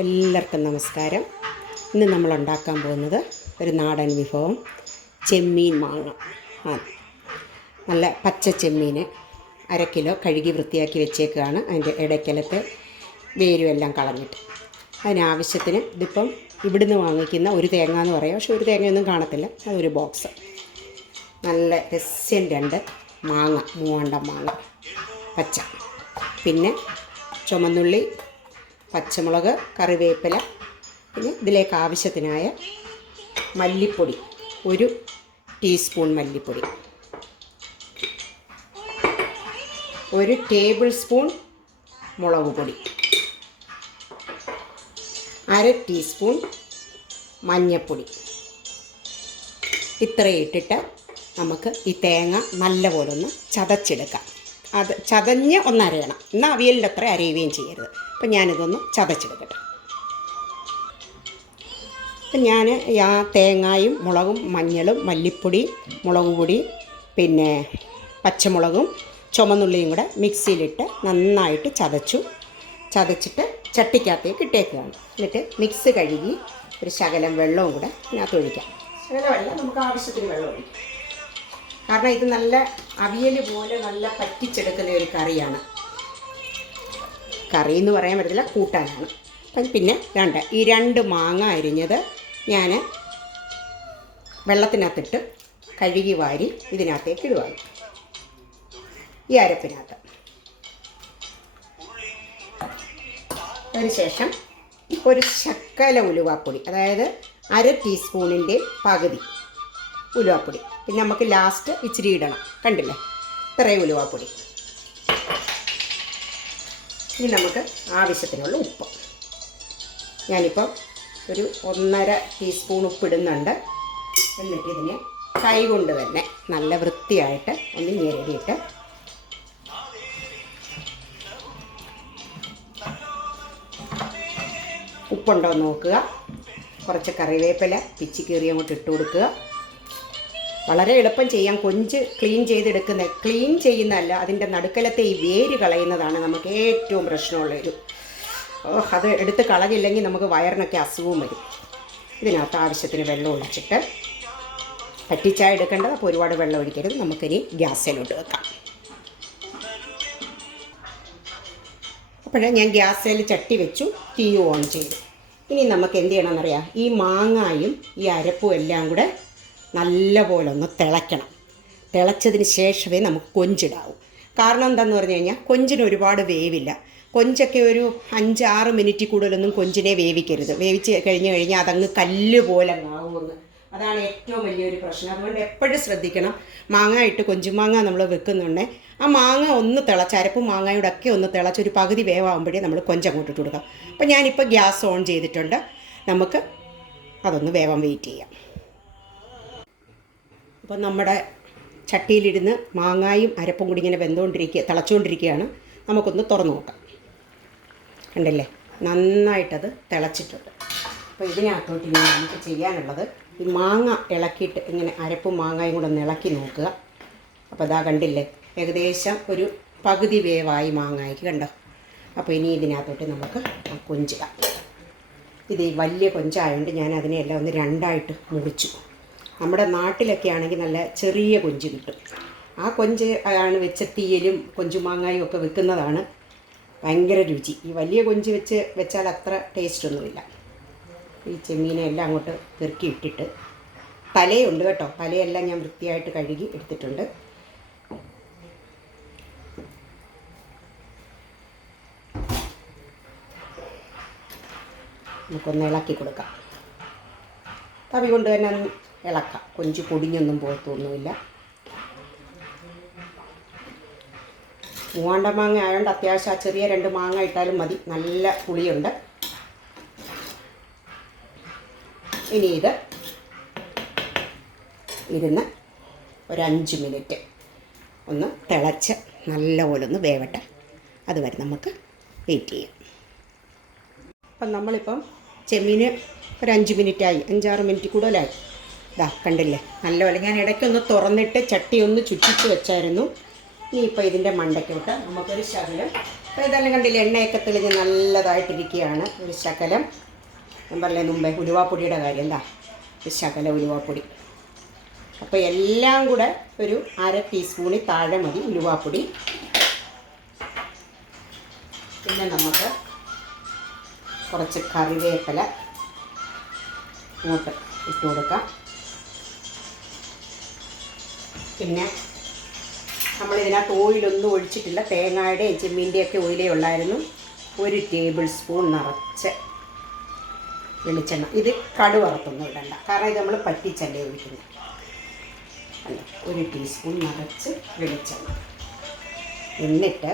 എല്ലാവർക്കും നമസ്കാരം. ഇന്ന് നമ്മൾ ഉണ്ടാക്കാൻ പോകുന്നത് ഒരു നാടൻ വിഭവം ചെമ്മീൻ മാങ്ങ. നല്ല പച്ച ചെമ്മീൻ 1/2 കിലോ കഴുകി വൃത്തിയാക്കി വെച്ചേക്കുകയാണ്. അതിൻ്റെ ഇടയ്ക്കലത്തെ വേരുമെല്ലാം കളഞ്ഞിട്ട് അതിനാവശ്യത്തിന് ഇതിപ്പം ഇവിടുന്ന് വാങ്ങിക്കുന്ന ഒരു തേങ്ങ എന്ന് പറയാം, പക്ഷെ ഒരു തേങ്ങയൊന്നും കാണത്തില്ല. അതൊരു ബോക്സ്. നല്ല രസ്യം 2 മാങ്ങ, മൂവാണ്ടൻ മാങ്ങ പച്ച, പിന്നെ ചുമന്നുള്ളി, പച്ചമുളക്, കറിവേപ്പില, പിന്നെ ഇതിലേക്ക് ആവശ്യത്തിനായ മല്ലിപ്പൊടി, 1 ടീസ്പൂൺ മല്ലിപ്പൊടി, 1 ടേബിൾ സ്പൂൺ മുളക് പൊടി, 1/2 ടീസ്പൂൺ മഞ്ഞൾപ്പൊടി. ഇത്രയും ഇട്ടിട്ട് നമുക്ക് ഈ തേങ്ങ നല്ലപോലെ ഒന്ന് ചതച്ചെടുക്കാം. അത് ചതഞ്ഞ് ഒന്നരയണം, എന്നാൽ അവിയലിൻ്റെ അത്ര അരയുകയും ചെയ്യരുത്. അപ്പം ഞാനിതൊന്ന് ചതച്ചെടുക്കട്ടെ. അപ്പം ഞാൻ ആ തേങ്ങയും മുളകും മഞ്ഞളും മല്ലിപ്പൊടിയും മുളക് പൊടി പിന്നെ പച്ചമുളകും ചുമന്നുള്ളിയും കൂടെ മിക്സിയിലിട്ട് നന്നായിട്ട് ചതച്ചിട്ട് ചട്ടിക്കകത്തേക്ക് ഇട്ടേക്കുകയാണ്. എന്നിട്ട് മിക്സ് കഴുകി ഒരു ശകലം വെള്ളവും കൂടെ ഇതിനകത്ത് ഒഴിക്കാം. ശകലമല്ല, നമുക്ക് ആവശ്യത്തിന് വെള്ളം ഒഴിക്കാം. കാരണം ഇത് നല്ല അവിയൽ പോലെ നല്ല പറ്റിച്ചെടുക്കുന്ന ഒരു കറിയാണ്. കറി എന്ന് പറയാൻ പറ്റില്ല, കൂട്ടാനാണ്. അപ്പം പിന്നെ ഈ 2 മാങ്ങ അരിഞ്ഞത് ഞാൻ വെള്ളത്തിനകത്തിട്ട് കഴുകി വാരി ഇതിനകത്തേക്ക് ഇടുവാണ്, ഈ അരപ്പിനകത്ത്. അതിനുശേഷം ഒരു ശക്കല ഉലുവാപ്പൊടി, അതായത് 1/2 ടീസ്പൂണിൻ്റെ പകുതി ഉലുവാപ്പൊടി. പിന്നെ നമുക്ക് ലാസ്റ്റ് ഇച്ചിരി ഇടണം, കണ്ടില്ലേ? ഇത്രയും ഉലുവാപ്പൊടി. ഇനി നമുക്ക് ആവശ്യത്തിനുള്ള ഉപ്പ്. ഞാനിപ്പം ഒരു 1.5 ടീസ്പൂൺ ഉപ്പിടുന്നുണ്ട്. എന്നിട്ട് ഇതിനെ കൈ കൊണ്ട് തന്നെ നല്ല വൃത്തിയായിട്ട് ഒന്ന് ഞെരടിയിട്ട് ഉപ്പുണ്ടോ എന്ന് നോക്കുക. കുറച്ച് കറിവേപ്പില പിച്ചി കീറി അങ്ങോട്ട് ഇട്ട് കൊടുക്കുക. വളരെ എളുപ്പം ചെയ്യാം. കൊഞ്ച് ക്ലീൻ ചെയ്യുന്നതല്ല, അതിൻ്റെ നടുക്കലത്തെ ഈ വേര് കളയുന്നതാണ് നമുക്ക് ഏറ്റവും പ്രശ്നമുള്ളൊരു. അത് എടുത്ത് കളഞ്ഞില്ലെങ്കിൽ നമുക്ക് വയറിനൊക്കെ അസുഖവും വരും. ഇതിനകത്ത് ആവശ്യത്തിന് വെള്ളം ഒഴിച്ചിട്ട് പറ്റിച്ചായ എടുക്കേണ്ടത്, അപ്പോൾ ഒരുപാട് വെള്ളം ഒഴിക്കരുത്. നമുക്കിനി ഗ്യാസിലോട്ട് വെക്കാം. അപ്പോഴേ ഞാൻ ഗ്യാസിൽ ചട്ടി വെച്ചു, തീ ഓൺ ചെയ്തു. ഇനി നമുക്ക് എന്ത് ചെയ്യണമെന്നറിയാം, ഈ മാങ്ങായും ഈ അരപ്പും എല്ലാം കൂടെ നല്ലപോലെ ഒന്ന് തിളയ്ക്കണം. തിളച്ചതിന് ശേഷമേ നമുക്ക് കൊഞ്ചിടാവൂ. കാരണം എന്താണെന്ന് പറഞ്ഞു കഴിഞ്ഞാൽ കൊഞ്ചിന് ഒരുപാട് വേവില്ല. കൊഞ്ചൊക്കെ ഒരു 5-6 മിനിറ്റ് കൂടുതലൊന്നും കൊഞ്ചിനെ വേവിക്കരുത്. വേവിച്ച് കഴിഞ്ഞാൽ അതങ്ങ് കല്ല് പോലെ ആവുമെന്ന്. അതാണ് ഏറ്റവും വലിയൊരു പ്രശ്നം. അതുകൊണ്ട് എപ്പോഴും ശ്രദ്ധിക്കണം. മാങ്ങ ഇട്ട് കൊഞ്ചുമാങ്ങ നമ്മൾ വെക്കുന്നുണ്ടെങ്കിൽ ആ മാങ്ങ ഒന്ന് തിളച്ച്, അരപ്പും മാങ്ങയുടെ ഒക്കെ ഒന്ന് തിളച്ച് ഒരു പകുതി വേവാകുമ്പോഴേ നമ്മൾ കൊഞ്ചങ്ങോട്ട് ഇട്ട് കൊടുക്കാം. അപ്പം ഞാനിപ്പോൾ ഗ്യാസ് ഓൺ ചെയ്തിട്ടുണ്ട്. നമുക്ക് അതൊന്ന് വേവാൻ വെയിറ്റ് ചെയ്യാം. അപ്പം നമ്മുടെ ചട്ടിയിലിരുന്ന് മാങ്ങായും അരപ്പും കൂടി ഇങ്ങനെ തിളച്ചുകൊണ്ടിരിക്കുകയാണ്. നമുക്കൊന്ന് തുറന്നു നോക്കാം. കണ്ടില്ലേ, നന്നായിട്ടത് തിളച്ചിട്ടുണ്ട്. അപ്പോൾ ഇതിനകത്തോട്ട് ഇനി നമുക്ക് ചെയ്യാനുള്ളത്, ഈ മാങ്ങ ഇളക്കിയിട്ട് ഇങ്ങനെ അരപ്പും മാങ്ങായും കൂടെ ഒന്ന് ഇളക്കി നോക്കുക. അപ്പോൾ ഇതാ കണ്ടില്ലേ, ഏകദേശം ഒരു പകുതി വേവായി മാങ്ങായ്ക്ക്, കണ്ടോ? അപ്പോൾ ഇനി ഇതിനകത്തോട്ട് നമുക്ക് കൊഞ്ചിടാം. ഇത് വലിയ കൊഞ്ചായതുകൊണ്ട് ഞാൻ അതിനെല്ലാം ഒന്ന് 2ആയിട്ട് മുറിച്ചു. നമ്മുടെ നാട്ടിലൊക്കെ ആണെങ്കിൽ നല്ല ചെറിയ കൊഞ്ച് കിട്ടും. ആ കൊഞ്ച് ആണ് വെച്ച തീയലും കൊഞ്ചുമാങ്ങായും ഒക്കെ വെക്കുന്നതാണ് ഭയങ്കര രുചി. ഈ വലിയ കൊഞ്ച് വെച്ചാൽ അത്ര ടേസ്റ്റൊന്നുമില്ല. ഈ ചെമ്മീനെ എല്ലാം അങ്ങോട്ട് പെറുക്കി ഇട്ടിട്ട്, തലയുണ്ട് കേട്ടോ, തലയെല്ലാം ഞാൻ വൃത്തിയായിട്ട് കഴുകി എടുത്തിട്ടുണ്ട്. നമുക്കൊന്ന് ഇളക്കി കൊടുക്കാം. തവി കൊണ്ട് തന്നെ ഒന്ന് ഇളക്കാം. കൊഞ്ച് പൊടിഞ്ഞൊന്നും പോകത്തൊന്നുമില്ല. മൂവാണ്ട മാങ്ങ ആയതുകൊണ്ട് അത്യാവശ്യം ആ ചെറിയ 2 മാങ്ങ ഇട്ടാലും മതി. നല്ല പുളിയുണ്ട്. ഇനി ഇത് ഇരുന്ന് ഒരു 5 മിനിറ്റ് ഒന്ന് തിളച്ച് നല്ലപോലെ ഒന്ന് വേവട്ടെ. അതുവരെ നമുക്ക് വെയിറ്റ് ചെയ്യാം. അപ്പം നമ്മളിപ്പം ചെമ്മീന് ഒരു 5 മിനിറ്റായി, 5-6 മിനിറ്റ് കൂടുതലായി. ഇതാ കണ്ടില്ലേ, നല്ലപോലെ. ഞാൻ ഇടയ്ക്കൊന്ന് തുറന്നിട്ട് ചട്ടി ഒന്ന് ചുറ്റിച്ച് വെച്ചായിരുന്നു. ഇനിയിപ്പോൾ ഇതിൻ്റെ മണ്ടയ്ക്കോട്ട് നമുക്കൊരു ശകലം അപ്പോൾ ഇതെല്ലാം കണ്ടില്ല, എണ്ണയൊക്കെ തെളിഞ്ഞ് നല്ലതായിട്ടിരിക്കുകയാണ്. ഒരു ശകലം ഞാൻ പറഞ്ഞ മുമ്പേ ഉലുവാപ്പൊടിയുടെ കാര്യം, എന്താ ഒരു ശകലം ഉലുവാപ്പൊടി. അപ്പോൾ എല്ലാം കൂടെ ഒരു 1/2 ടീസ്പൂണിൽ താഴെ മതി ഉലുവാപ്പൊടി. പിന്നെ നമുക്ക് കുറച്ച് കറിവേപ്പില ഇങ്ങോട്ട് ഇട്ട് കൊടുക്കാം. പിന്നെ നമ്മളിതിനകത്ത് ഓയിലൊന്നും ഒഴിച്ചിട്ടില്ല, തേങ്ങയുടെയും ചെമ്മീൻ്റെയൊക്കെ ഓയിലേ ഉള്ളായിരുന്നു. 1 ടേബിൾ സ്പൂൺ നിറച്ച് വെളിച്ചെണ്ണ. ഇത് കടുക് വറുത്തൊന്നും ഇടണ്ട, കാരണം ഇത് നമ്മൾ പറ്റിച്ചല്ലേ ഒഴിക്കുന്നത്. അല്ല, 1 ടീസ്പൂൺ നിറച്ച് വെളിച്ചെണ്ണ. എന്നിട്ട്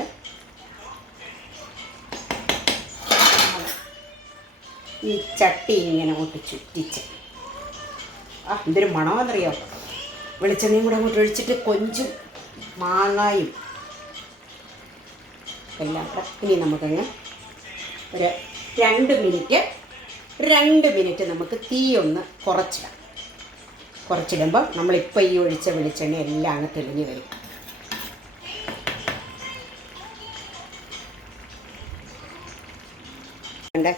ഈ ചട്ടി ഇങ്ങനെ അങ്ങോട്ട് ചുറ്റിച്ച്, എന്തൊരു മണമെന്നറിയോ, വെളിച്ചെണ്ണയും കൂടെ അങ്ങോട്ട് ഒഴിച്ചിട്ട് കൊഞ്ചും മാങ്ങായും എല്ലാം കൂടെ. ഇനി നമുക്കങ്ങ് ഒരു 2 മിനിറ്റ് നമുക്ക് തീ ഒന്ന് കുറച്ചിടാം. കുറച്ചിടുമ്പോൾ നമ്മളിപ്പോൾ ഈ ഒഴിച്ച വെളിച്ചെണ്ണ എല്ലാം അങ്ങ് തെളിഞ്ഞ് വരും. കണ്ട,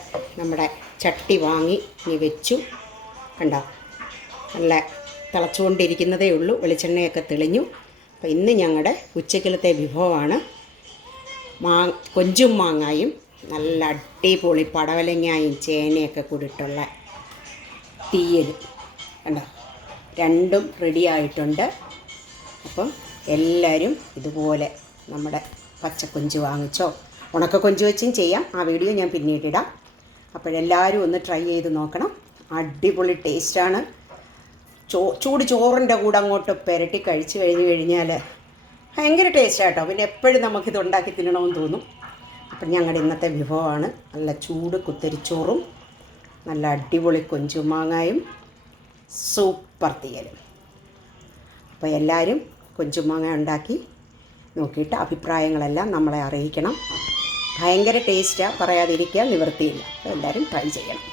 നമ്മുടെ ചട്ടി വാങ്ങി ഇനി വെച്ചു. കണ്ടോ, നല്ല തിളച്ചുകൊണ്ടിരിക്കുന്നതേ ഉള്ളൂ, വെളിച്ചെണ്ണയൊക്കെ തെളിഞ്ഞു. അപ്പോൾ ഇന്ന് ഞങ്ങളുടെ ഉച്ചക്കലത്തെ വിഭവമാണ് കൊഞ്ചും മാങ്ങായും നല്ല അടിപൊളി പടവലങ്ങായും ചേനയൊക്കെ കൂടിയിട്ടുള്ള തീയൽ. കണ്ടോ, രണ്ടും റെഡിയായിട്ടുണ്ട്. അപ്പം എല്ലാവരും ഇതുപോലെ നമ്മുടെ പച്ചക്കൊഞ്ച് വാങ്ങിച്ചോ ഉണക്കക്കൊഞ്ച് വെച്ചും ചെയ്യാം. ആ വീഡിയോ ഞാൻ പിന്നീടിടാം. അപ്പോഴെല്ലാവരും ഒന്ന് ട്രൈ ചെയ്ത് നോക്കണം. അടിപൊളി ടേസ്റ്റാണ്. ചൂട് ചോറിൻ്റെ കൂടെ അങ്ങോട്ട് പുരട്ടി കഴിച്ച് കഴിഞ്ഞാൽ ഭയങ്കര ടേസ്റ്റാട്ടോ. പിന്നെ എപ്പോഴും നമുക്കിത് ഉണ്ടാക്കി തിന്നണമെന്ന് തോന്നും. അപ്പം ഞങ്ങളുടെ ഇന്നത്തെ വിഭവമാണ് നല്ല ചൂട് കുത്തരിച്ചോറും നല്ല അടിപൊളി കൊഞ്ചും മാങ്ങായും സൂപ്പർ തീയലും. അപ്പോൾ എല്ലാവരും കൊഞ്ചും മാങ്ങ ഉണ്ടാക്കി നോക്കിയിട്ട് അഭിപ്രായങ്ങളെല്ലാം നമ്മളെ അറിയിക്കണം. ഭയങ്കര ടേസ്റ്റാണ്, പറയാതിരിക്കാൻ നിവൃത്തിയില്ല. അപ്പോൾ എല്ലാവരും ട്രൈ ചെയ്യണം.